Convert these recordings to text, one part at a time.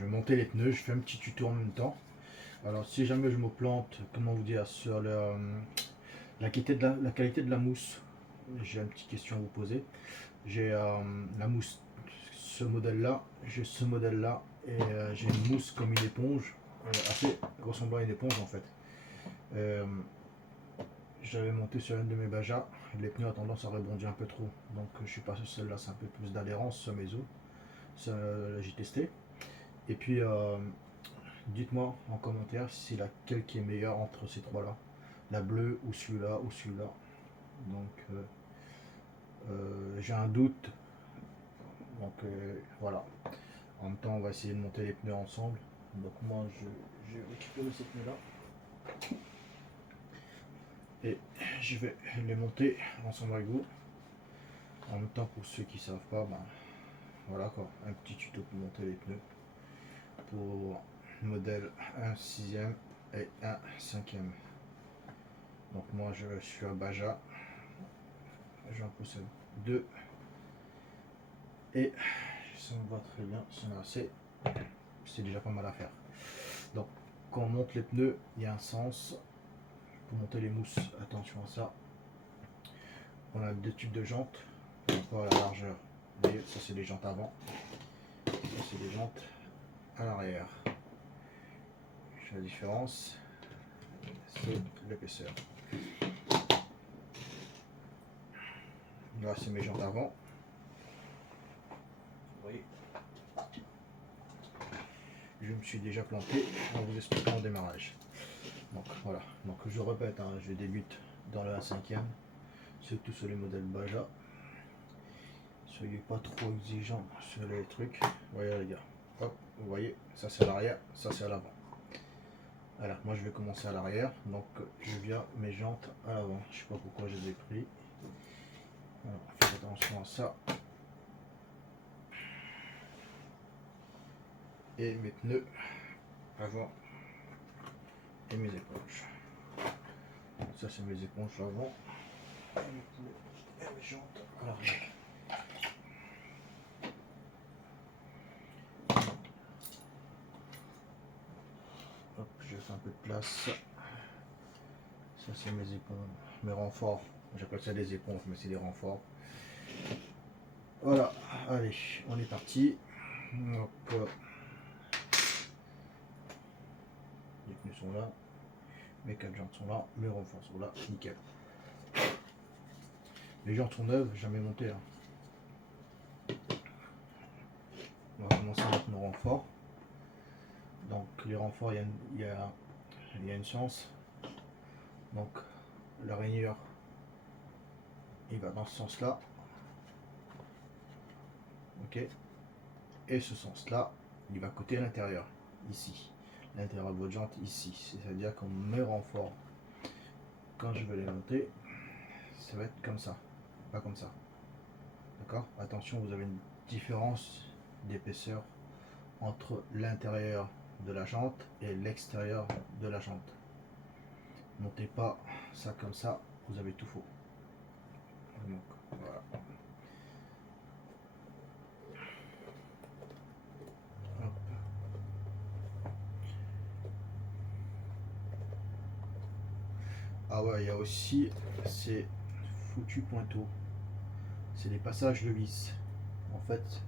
je vais monter les pneus, je fais un petit tuto en même temps. Alors si jamais je me plante, comment vous dire, sur la qualité de la mousse, j'ai une petite question à vous poser. J'ai la mousse, ce modèle-là, j'ai ce modèle-là, et j'ai une mousse comme une éponge, assez ressemblant à une éponge en fait. Euh, J'avais monté sur une de mes Bajas, les pneus ont tendance à rebondir un peu trop, donc je suis passé sur celle-là, c'est un peu plus d'adhérence sur mes os, j'ai testé. Et puis dites-moi en commentaire si laquelle qui est meilleure entre ces trois-là, la bleue ou celui-là ou celui-là. Donc j'ai un doute, donc voilà. En même temps, on va essayer de monter les pneus ensemble. Donc moi, je récupère ces pneus-là et je vais les monter ensemble avec vous. En même temps, pour ceux qui ne savent pas, ben, voilà quoi, un petit tuto pour monter les pneus pour modèle 1 6e et 1 5e. Donc moi, je suis à Baja, j'en possède deux et ça me va très bien, ça m'a assez, c'est déjà pas mal à faire. Donc quand on monte les pneus, il y a un sens pour monter les mousses. Attention à ça. On a deux types de jantes par rapport à la largeur. Vous voyez, ça c'est les jantes avant, ça c'est les jantes à l'arrière. La différence, c'est l'épaisseur. Là c'est mes jantes avant. Vous voyez, je me suis déjà planté en vous expliquant le démarrage. Donc voilà, donc je répète, hein, je débute dans le 1/5e, surtout sur les modèles Baja. Soyez pas trop exigeants sur les trucs. Vous voyez les gars, hop, vous voyez, ça c'est à l'arrière, ça c'est à l'avant. Voilà, moi je vais commencer à l'arrière, donc je viens mes jantes à l'avant. Je sais pas pourquoi je les ai pris. Alors, faites attention à ça. Et mes pneus avant et mes éponges. Ça c'est mes éponges avant. Et mes pneus et mes jantes à l'arrière. Hop, je fais un peu de place. Ça c'est mes éponges, mes renforts. J'appelle ça des éponges, mais c'est des renforts. Voilà, allez, on est parti. Hop. Les pneus sont là, mes 4 jantes sont là, mes renforts sont là, nickel. Les jantes sont neuves, jamais montées. Hein. On va commencer avec nos renforts. Donc les renforts, il y a une chance. Donc la rainure, il va dans ce sens-là. Ok. Et ce sens-là, il va côté à l'intérieur, ici. L'intérieur de votre jante ici. C'est-à-dire que mes renforts, quand je vais les monter, ça va être comme ça, pas comme ça. D'accord? Attention, vous avez une différence d'épaisseur entre l'intérieur de la jante et l'extérieur de la jante. Montez pas ça comme ça, vous avez tout faux. Donc, voilà. Hop. Ah ouais, il y a aussi ces foutus pointeaux. C'est les passages de vis. En fait,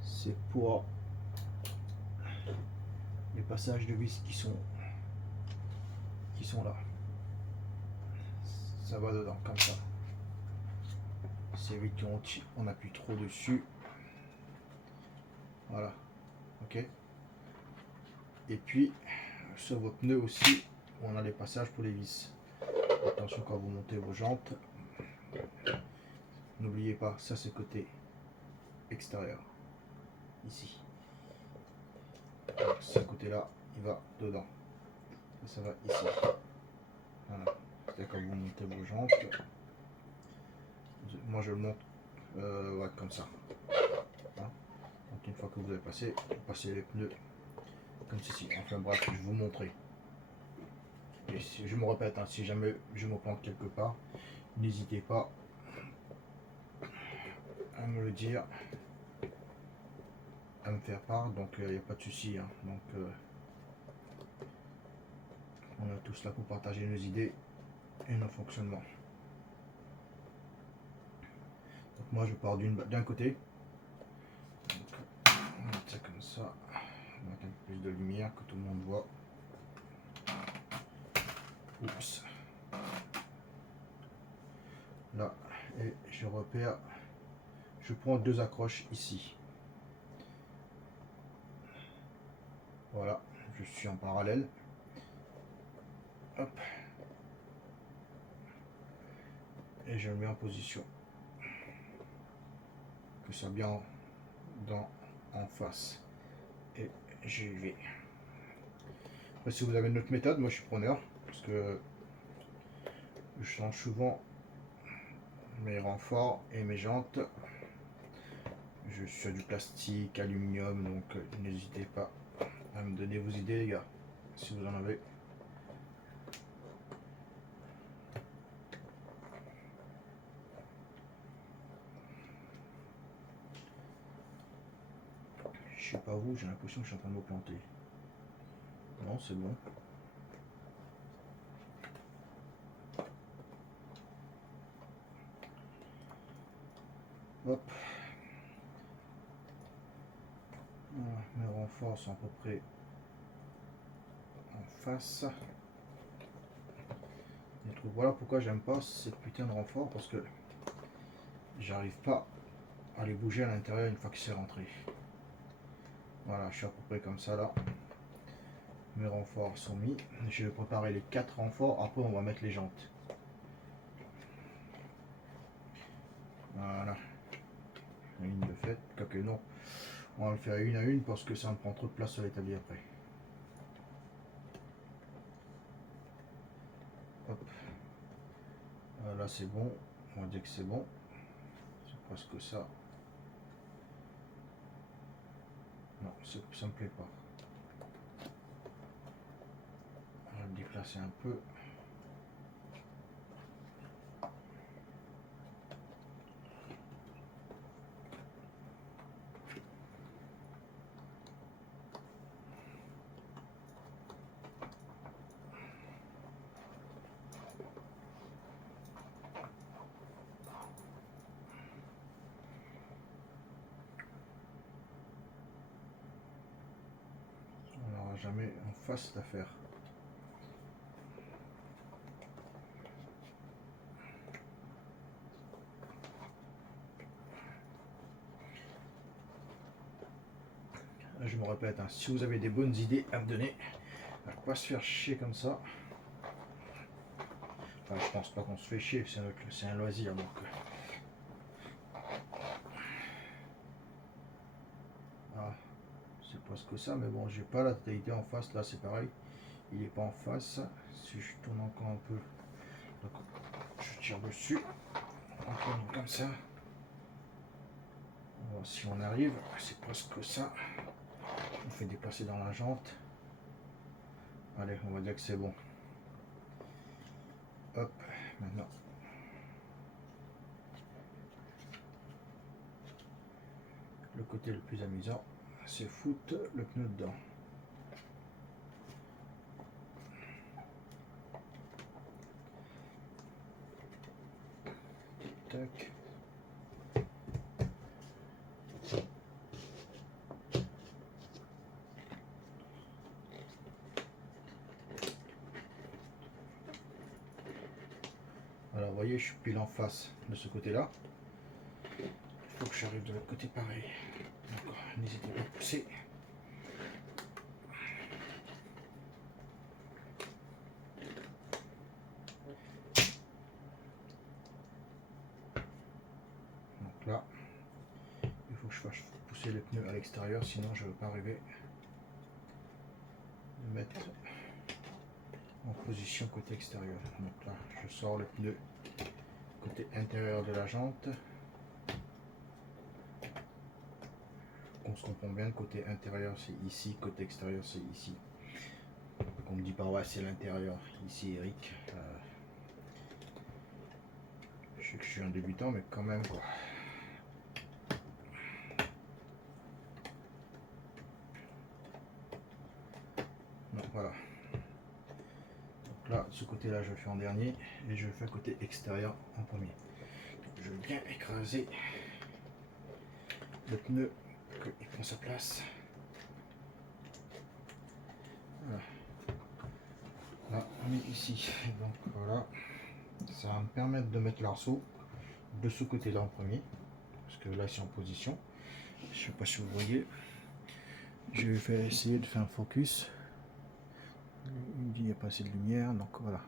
c'est pour les passages de vis qui sont là. Ça va dedans, comme ça. C'est vite qu'on appuie trop dessus. Voilà. Ok. Et puis, sur vos pneus aussi, on a les passages pour les vis. Attention quand vous montez vos jantes. N'oubliez pas, ça c'est côté extérieur. Ici. Donc, ce côté-là, il va dedans. Ça va ici. Voilà. C'est quand vous montez vos jantes. Moi je le monte ouais, comme ça. Hein. Donc une fois que vous avez passé, vous passez les pneus comme ceci. Enfin bref, je vais vous montrer. Et si, je me répète, hein, si jamais je me plante quelque part, n'hésitez pas à me le dire. à me faire part, donc il n'y a pas de souci, hein. Donc on est tous là pour partager nos idées et nos fonctionnements. Donc moi je pars d'un côté. Donc, on va mettre ça comme ça. On va mettre un peu plus de lumière que tout le monde voit. Oups. Là, et je repère. Je prends 2 accroches ici. Voilà, je suis en parallèle. Hop. Et je le mets en position. Que ça soit bien en face. Et j'y vais. Après, si vous avez une autre méthode, moi je suis preneur. Parce que je change souvent mes renforts et mes jantes. Je suis sur du plastique, aluminium, donc n'hésitez pas à me donner vos idées les gars, si vous en avez. Je sais pas vous, j'ai l'impression que je suis en train de me planter. Non, c'est bon. Hop. Voilà, mes renforts sont à peu près en face. Voilà pourquoi j'aime pas cette putain de renfort, parce que j'arrive pas à les bouger à l'intérieur une fois que c'est rentré. Voilà, je suis à peu près comme ça là. Mes renforts sont mis. Je vais préparer les 4 renforts, après on va mettre les jantes. Voilà. Une de fait, quoique non. On va le faire une à une parce que ça me prend trop de place sur l'établi après. Hop. Là c'est bon. On va dire que c'est bon. C'est presque ça. Non, ça me plaît pas. On va le déplacer un peu. On n'aura jamais en face d'affaire. Je me répète, hein, si vous avez des bonnes idées à me donner, à ne pas se faire chier comme ça. Enfin, je pense pas qu'on se fait chier, c'est un loisir donc. Ah, c'est presque ça, mais bon, j'ai pas la totalité en face, là c'est pareil. Il est pas en face. Si je tourne encore un peu, donc, je tire dessus. On tourne comme ça. On va, si on arrive, c'est presque ça. On fait déplacer dans la jante. Allez, on va dire que c'est bon. Hop, maintenant. Le côté le plus amusant, c'est foutre le pneu dedans. Tac. Voilà, vous voyez, je suis pile en face de ce côté-là. Il faut que j'arrive de l'autre côté pareil. Donc, n'hésitez pas à pousser. Donc là, il faut que je fasse pousser les pneus à l'extérieur, sinon je ne vais pas arriver à mettre en position côté extérieur. Donc là, je sors le pneu côté intérieur de la jante. On se comprend bien, côté intérieur c'est ici, côté extérieur c'est ici. Donc on me dit pas ouais c'est l'intérieur, ici Eric. Je sais que je suis un débutant mais quand même quoi. là, ce côté-là, je le fais en dernier et je le fais côté extérieur en premier. Je vais bien écraser le pneu pour qu'il prend sa place. Voilà. Là, on est ici. Donc voilà, ça va me permettre de mettre l'arceau de ce côté-là en premier, parce que là, c'est en position. Je sais pas si vous voyez. Je vais essayer de faire un focus. Il me dit il n'y a pas assez de lumière, donc voilà.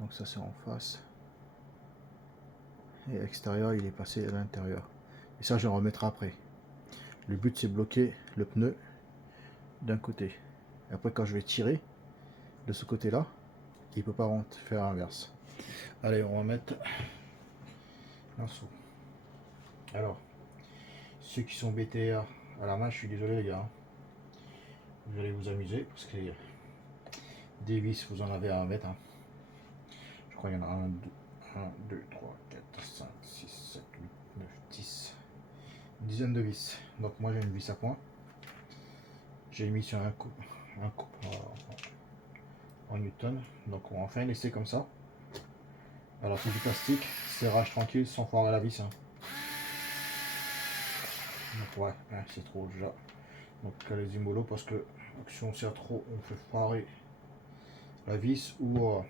Donc ça, c'est en face. Et extérieur, il est passé à l'intérieur. Et ça, je le remettrai après. Le but, c'est bloquer le pneu d'un côté. Et après, quand je vais tirer de ce côté-là, il ne peut pas faire l'inverse. Allez, on va mettre l'arceau. Alors, ceux qui sont BTA à la main, je suis désolé les gars. Vous allez vous amuser parce que des vis, vous en avez à mettre. Hein. Je crois qu'il y en a 1, 2, 3, 4, 5, 6, 7, 8, 9, 10. Une dizaine de vis. Donc moi j'ai une vis à point. J'ai mis sur un coup en newton. Donc on va enfin laisser comme ça. Alors c'est du plastique, serrage tranquille sans foirer la vis. Hein. Donc ouais, c'est trop déjà. Donc allez-y mollo parce que si on serre trop, on fait foirer la vis ou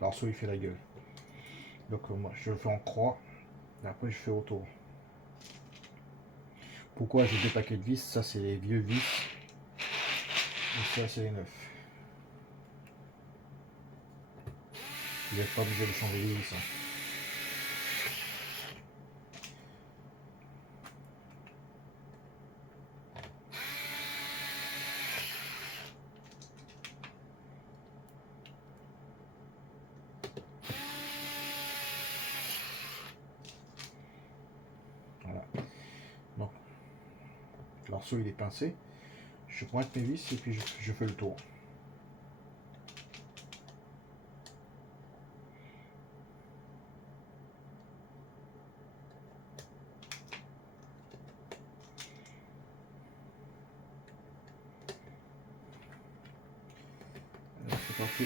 l'arceau il fait la gueule. Donc moi je le fais en croix et après je fais autour. Pourquoi j'ai des paquets de vis? Ça c'est les vieux vis et ça c'est les neufs. Vous n'êtes pas obligé de changer les vis. Hein. Voilà. Donc l'arceau il est pincé. Je pointe mes vis et puis je fais le tour. C'est parti.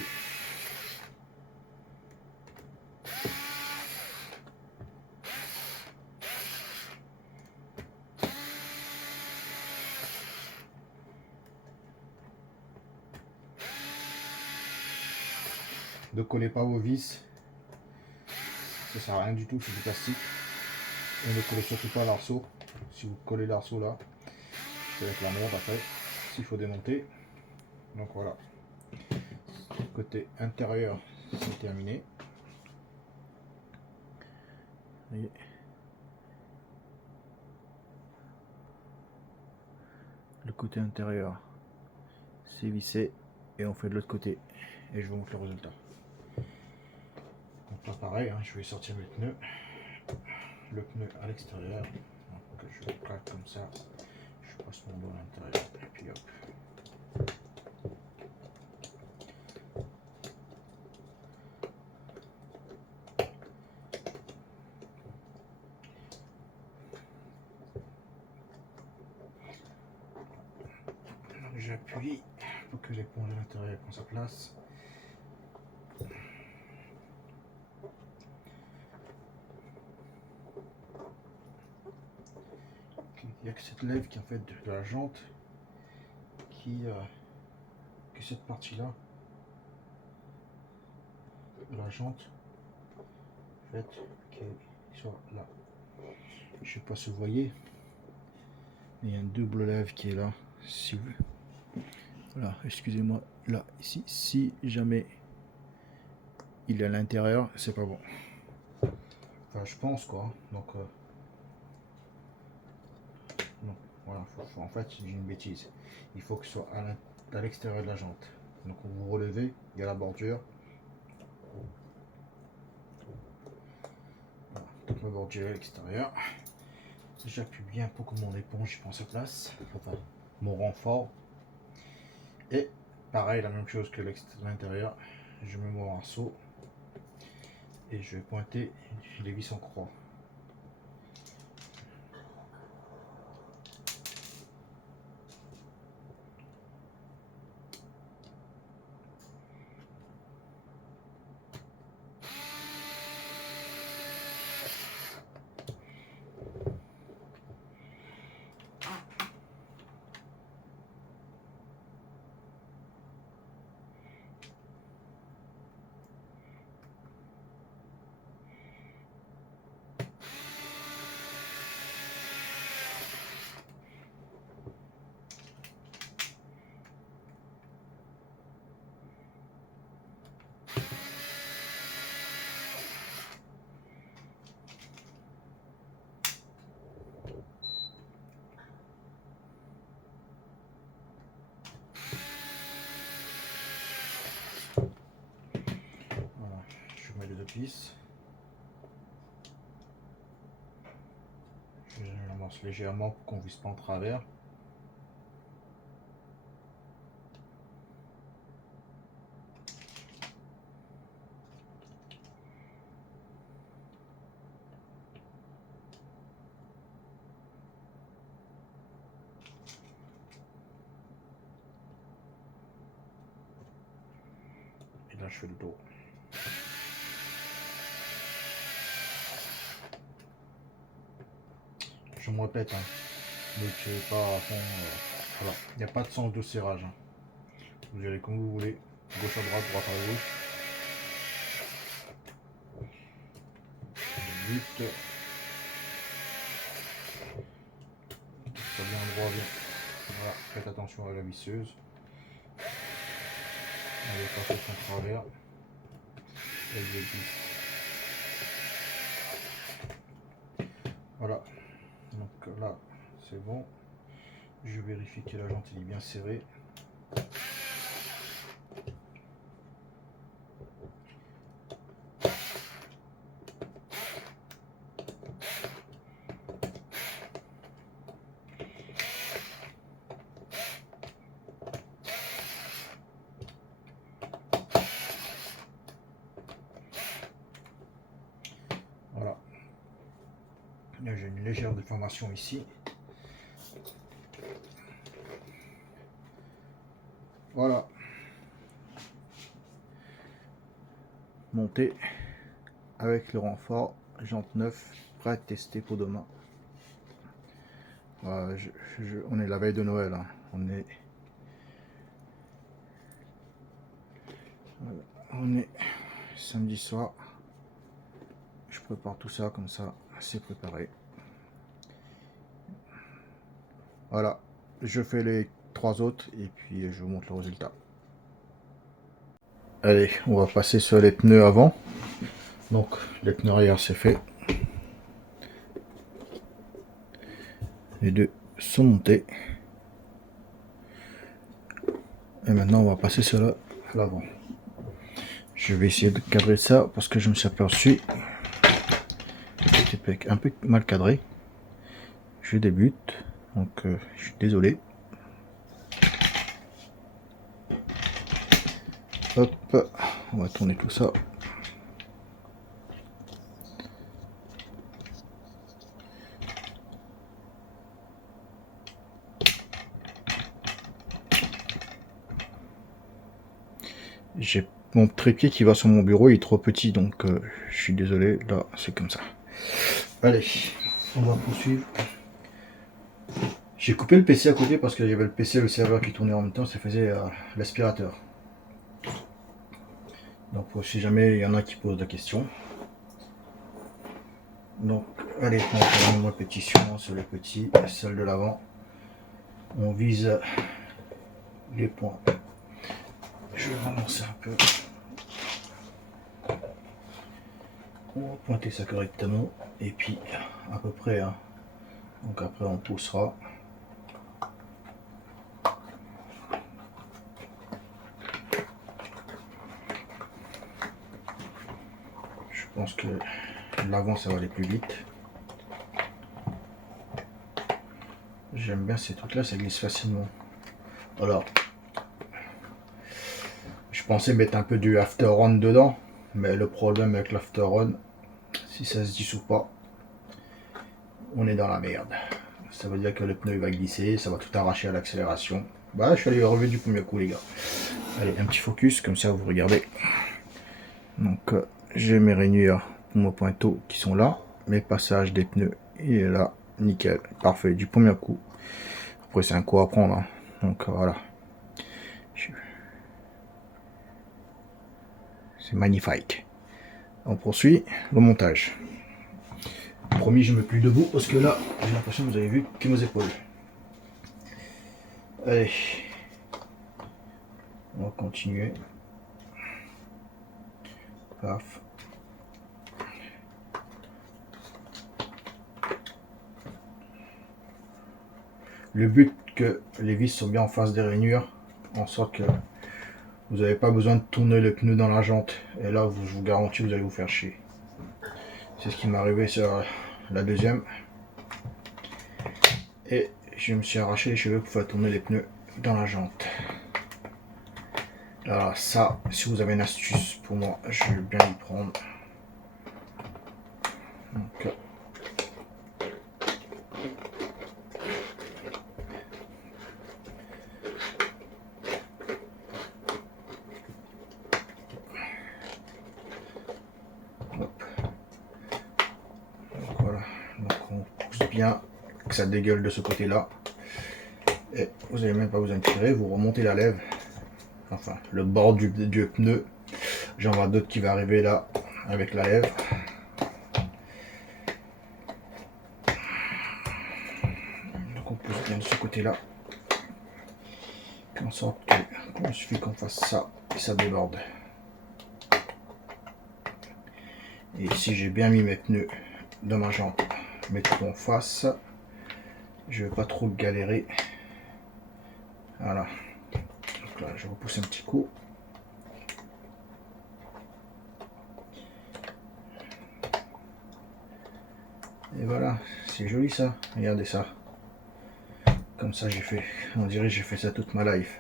Ne collez pas vos vis, ça sert à rien du tout, c'est du plastique. Et ne collez surtout pas l'arceau. Si vous collez l'arceau là, ça va être la merde après. S'il faut démonter. Donc voilà. Côté intérieur, c'est terminé. Voyez. Le côté intérieur, c'est vissé et on fait de l'autre côté. Et je vous montre le résultat. Donc là pareil, hein, je vais sortir mes pneus. Le pneu à l'extérieur. Donc je le plaque comme ça. Je passe mon doigt à l'intérieur. Et puis hop. J'appuie pour que l'éponge à l'intérieur prenne sa place. Il n'y a que cette lèvre qui en fait de la jante que cette partie là de la jante en fait qui soit là. Je sais pas si vous voyez, mais il y a une double lèvre qui est là. Si vous voilà, excusez-moi, là, ici, si jamais il est à l'intérieur, c'est pas bon. Enfin, je pense quoi. Donc, non, voilà, en fait, j'ai une bêtise. Il faut que ce soit à l'extérieur de la jante. Donc, vous relevez, il y a la bordure. Voilà, donc ma bordure à l'extérieur. J'appuie bien pour que mon éponge prenne sa place. Enfin, mon renfort. Et pareil, la même chose que l'intérieur. Je mets mon arceau et je vais pointer les vis en croix. vis. Je l'avance légèrement pour qu'on ne visse pas en travers. Et là, je fais le tour. Je me répète, hein, ne tirez pas à fond. Voilà, il n'y a pas de sens de serrage. Hein. Vous allez comme vous voulez, gauche à droite, droite à gauche. Vite. Ça bien droit, bien. Voilà, faites attention à la visseuse. On va passer son travers. Et je glisse. Voilà. Donc là, c'est bon. Je vérifie que la jante est bien serrée. Voilà. Là, j'ai une légère déformation ici. Voilà. Monté avec le renfort, jante 9, prêt à tester pour demain. Voilà, on est la veille de Noël. Hein. On est samedi soir. Je prépare tout ça comme ça, c'est préparé. Voilà, je fais les 3 autres et puis je vous montre le résultat. Allez, on va passer sur les pneus avant. Donc les pneus arrière c'est fait. Les deux sont montés. Et maintenant on va passer sur l'avant. Je vais essayer de cadrer ça parce que je me suis aperçu que c'était un peu mal cadré. Je débute, donc je suis désolé. Hop, on va tourner tout ça. J'ai mon trépied qui va sur mon bureau, il est trop petit, donc je suis désolé, là c'est comme ça. Allez, on va poursuivre. J'ai coupé le PC à côté parce qu'il y avait le PC et le serveur qui tournaient en même temps, ça faisait l'aspirateur. Donc si jamais il y en a qui posent la question. Donc allez, on fait une répétition sur les petits, celle de l'avant. On vise les points. Je vais relancer un peu. On va pointer ça correctement et puis à peu près. Hein. Donc après on poussera. Je pense que l'avant ça va aller plus vite. J'aime bien ces trucs là, ça glisse facilement. Alors, je pensais mettre un peu du after run dedans, mais le problème avec l'after run, si ça se dissout pas, on est dans la merde. Ça veut dire que le pneu va glisser, ça va tout arracher à l'accélération. Bah, je suis allé relever du premier coup les gars. Allez, un petit focus, comme ça vous regardez. Donc j'ai mes rainures pour mon pointeau qui sont là. Mes passages des pneus, il est là, nickel, parfait, du premier coup. Après c'est un coup à prendre, hein. Donc voilà. C'est magnifique. On poursuit le montage. Promis, je me mets plus debout parce que là, j'ai l'impression que vous avez vu que mes épaules. Allez, on va continuer. Paf. Le but que les vis sont bien en face des rainures, en sorte que Vous n'avez pas besoin de tourner le pneu dans la jante. Et là, je vous garantis, vous allez vous faire chier. C'est ce qui m'est arrivé sur la deuxième. Et je me suis arraché les cheveux pour faire tourner les pneus dans la jante. Alors ça, si vous avez une astuce pour moi, je vais bien y prendre. Donc, voilà, donc on pousse bien, que ça dégueule de ce côté là, et vous n'avez même pas besoin de tirer, vous remontez la lèvre, enfin le bord du pneu, j'en vois d'autres qui va arriver là avec la lèvre. Donc on pousse bien de ce côté là, en sorte qu'il suffit qu'on fasse ça et ça déborde. Et ici j'ai bien mis mes pneus dans ma jante, mes trous en face. Je vais pas trop galérer. Voilà. Donc là, je repousse un petit coup. Et voilà, c'est joli ça. Regardez ça. Comme ça j'ai fait. On dirait que j'ai fait ça toute ma life.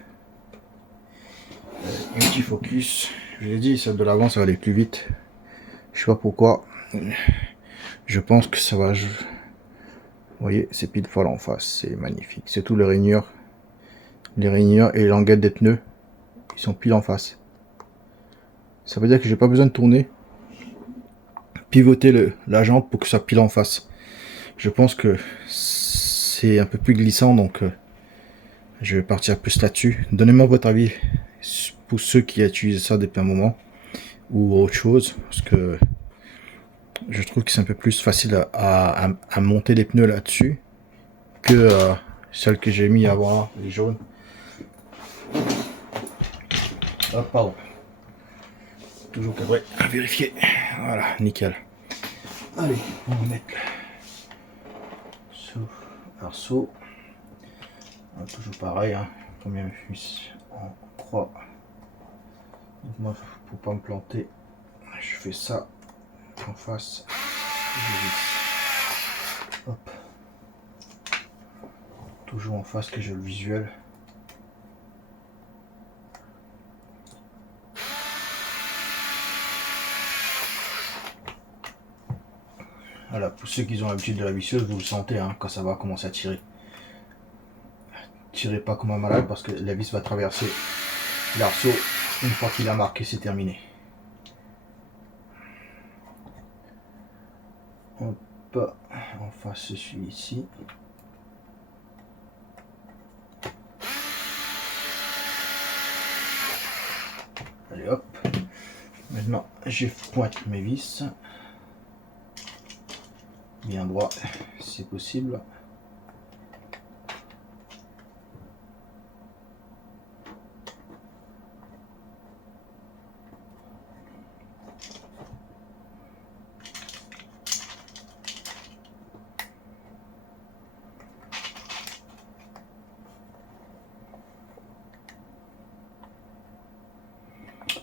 Un petit focus. Je l'ai dit, celle de l'avant ça va aller plus vite. Je sais pas pourquoi. Je pense que ça va. Vous voyez, c'est pile poil en face. C'est magnifique. C'est tout les rainures. Les rainures et les languettes des pneus. Ils sont pile en face. Ça veut dire que j'ai pas besoin de tourner. Pivoter la jante pour que ça pile en face. Je pense que c'est un peu plus glissant, donc je vais partir plus là-dessus. Donnez-moi votre avis pour ceux qui utilisent ça depuis un moment ou autre chose, parce que je trouve que c'est un peu plus facile à monter les pneus là-dessus que celle que j'ai mis avant, les jaunes. Ah, pardon. Toujours cadré, à vérifier. Voilà, nickel. Allez, on va mettre sous arceau. Toujours pareil, hein. Combien de vis en 3. Donc moi, pour pas me planter, je fais ça en face. Hop. Toujours en face que j'ai le visuel. Voilà, pour ceux qui ont l'habitude de la visseuse, vous le sentez hein, quand ça va commencer à tirer. Tirez pas comme un malade parce que la vis va traverser l'arceau. Une fois qu'il a marqué, c'est terminé. Hop, en face, je suis ici. Allez hop. Maintenant, je pointe mes vis. Bien droit, si possible.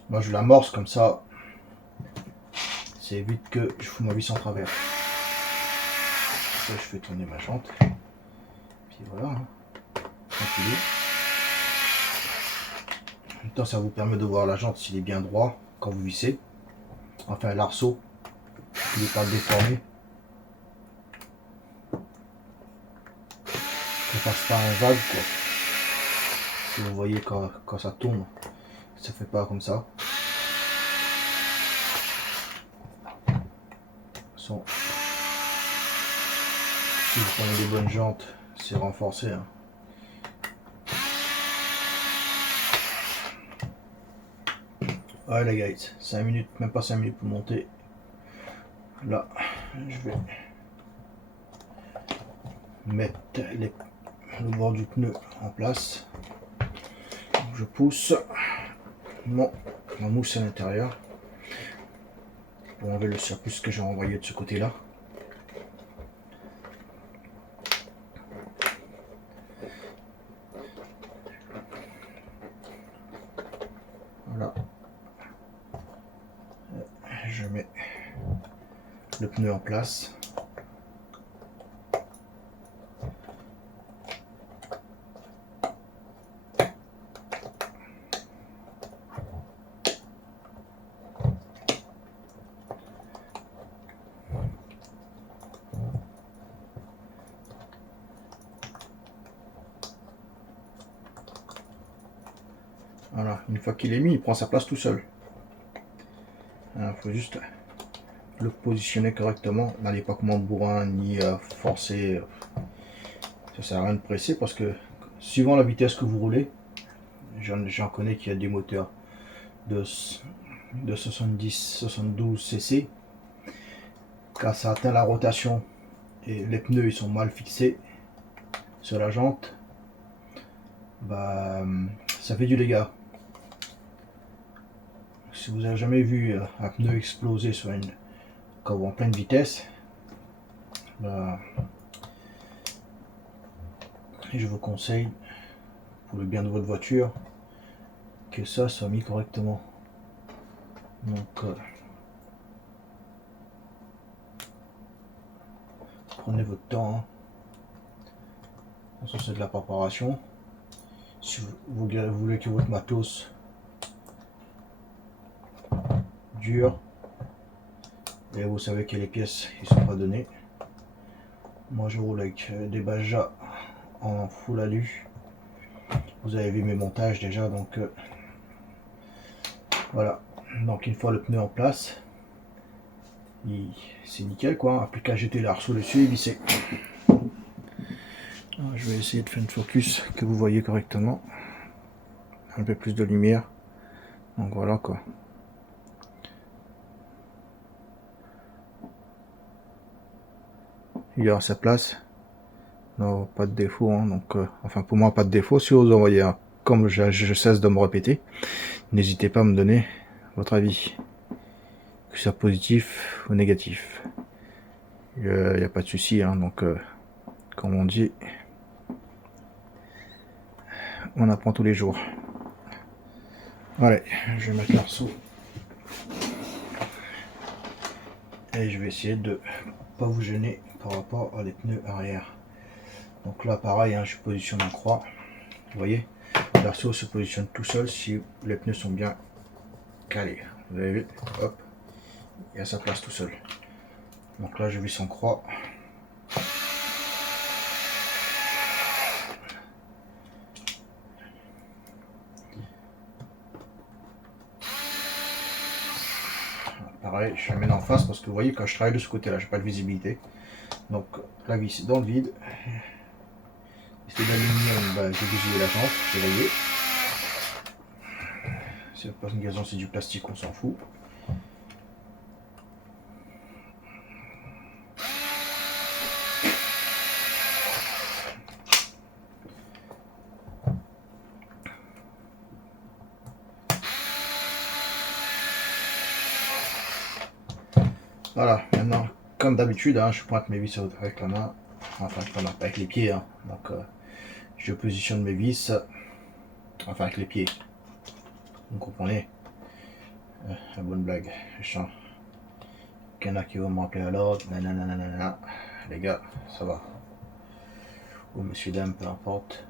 Moi je l'amorce comme ça, c'est évite que je fous ma vis en travers. Ça, je fais tourner ma jante. Puis voilà, hein. Tranquille. En même temps ça vous permet de voir la jante s'il est bien droit quand vous vissez. Enfin l'arceau, il n'est pas déformé. Ça passe pas un vague quoi. Si vous voyez quand ça tourne, ça fait pas comme ça. Si vous prenez des bonnes jantes, c'est renforcé. Hein. Ouais les gars, 5 minutes, même pas 5 minutes pour monter. Là, je vais mettre le bord du pneu en place. Je pousse ma mousse à l'intérieur pour enlever le surplus que j'ai envoyé de ce côté là. je mets le pneu en place. Voilà, une fois qu'il est mis, il prend sa place tout seul. Il faut juste le positionner correctement. N'allez pas comme un bourrin ni forcer. Ça sert à rien de presser parce que suivant la vitesse que vous roulez, j'en connais qui a des moteurs de 70-72 cc. Quand ça atteint la rotation et les pneus ils sont mal fixés sur la jante, bah, ça fait du dégât. Si vous avez jamais vu un pneu exploser sur une quand en pleine vitesse, bah, je vous conseille pour le bien de votre voiture que ça soit mis correctement. Donc prenez votre temps, hein. Ça c'est de la préparation. Si vous voulez que votre matos dure et vous savez que les pièces ne sont pas données, moi je roule avec des Baja en full alu. Vous avez vu mes montages déjà, donc voilà. Donc une fois le pneu en place, c'est nickel quoi, hein. Plus qu'à jeter l'arceau dessus et visser. Je vais essayer de faire une focus que vous voyez correctement, un peu plus de lumière. Donc voilà quoi. Il y a sa place, non, pas de défaut, hein. Donc enfin pour moi pas de défaut. Si vous envoyez un, comme je cesse de me répéter, n'hésitez pas à me donner votre avis, que ce soit positif ou négatif. Il n'y a pas de souci, hein. Donc comme on dit, on apprend tous les jours. Allez, je vais mettre l'arceau et je vais essayer de pas vous gêner par rapport à les pneus arrière. Donc là pareil, hein, je positionne en croix. Vous voyez, l'arceau se positionne tout seul si les pneus sont bien calés. Vous avez vu, hop, il a sa place tout seul. Donc là je visse en croix. Pareil, je la mets en face parce que vous voyez, quand je travaille de ce côté là, j'ai pas de visibilité. Donc la vis est dans le vide. C'est d'aluminium, bah, j'ai bousillé la jante, vous voyez. C'est pas une gazon, c'est du plastique, on s'en fout. Voilà, maintenant, comme d'habitude, hein, je pointe mes vis avec la main, enfin avec les pieds, hein. Donc je positionne mes vis, enfin avec les pieds. Vous comprenez, la bonne blague. Je sens qu'il y en a qui vont me rappeler à l'ordre, nanana. Les gars, ça va. Ou monsieur, dame, peu importe.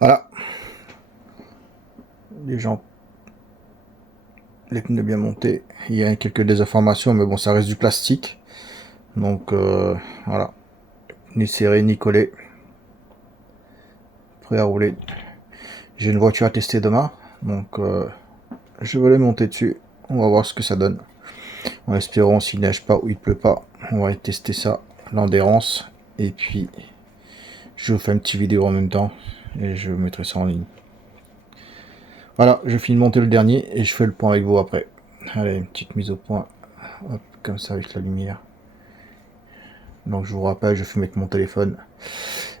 Voilà, les gens, les pneus bien montés. Il y a quelques désinformations, mais bon, ça reste du plastique. Donc voilà, ni serré ni collé, prêt à rouler. J'ai une voiture à tester demain, donc je vais aller monter dessus. On va voir ce que ça donne. En espérant s'il neige pas ou il pleut pas, on va tester ça, l'endurance. Et puis je vous fais une petite vidéo en même temps et je mettrai ça en ligne. Voilà, je finis de monter le dernier et je fais le point avec vous après. Allez, une petite mise au point. Hop, comme ça avec la lumière. Donc je vous rappelle, je fais mettre mon téléphone.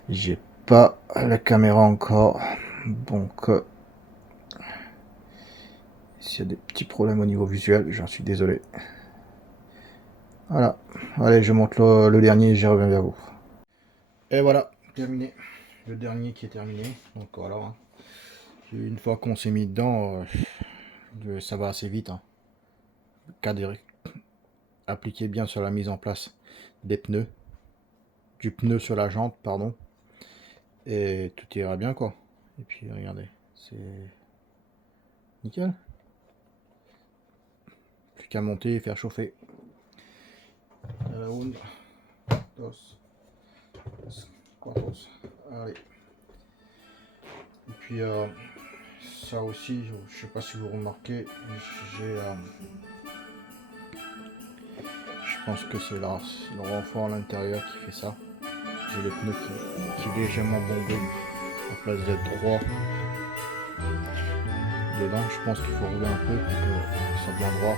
J'ai pas la caméra encore. Donc s'il y a des petits problèmes au niveau visuel, j'en suis désolé. Voilà, allez, je monte le dernier et je reviens vers vous. Et voilà, terminé. Le dernier qui est terminé. Donc voilà. Hein. Une fois qu'on s'est mis dedans, ça va assez vite. Hein. Cadré. Appliquez bien sur la mise en place des pneus. Du pneu sur la jante, pardon. Et tout ira bien quoi. Et puis regardez, c'est nickel. Plus qu'à monter et faire chauffer. Une, dos, cuatros. Allez. Et puis ça aussi, je sais pas si vous remarquez, je pense que c'est le renfort à l'intérieur qui fait ça. J'ai le pneu qui est légèrement bombé à place d'être droit dedans. Je pense qu'il faut rouler un peu pour que ça soit bien droit.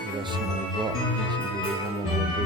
Et là, si on voit, il est légèrement bombé.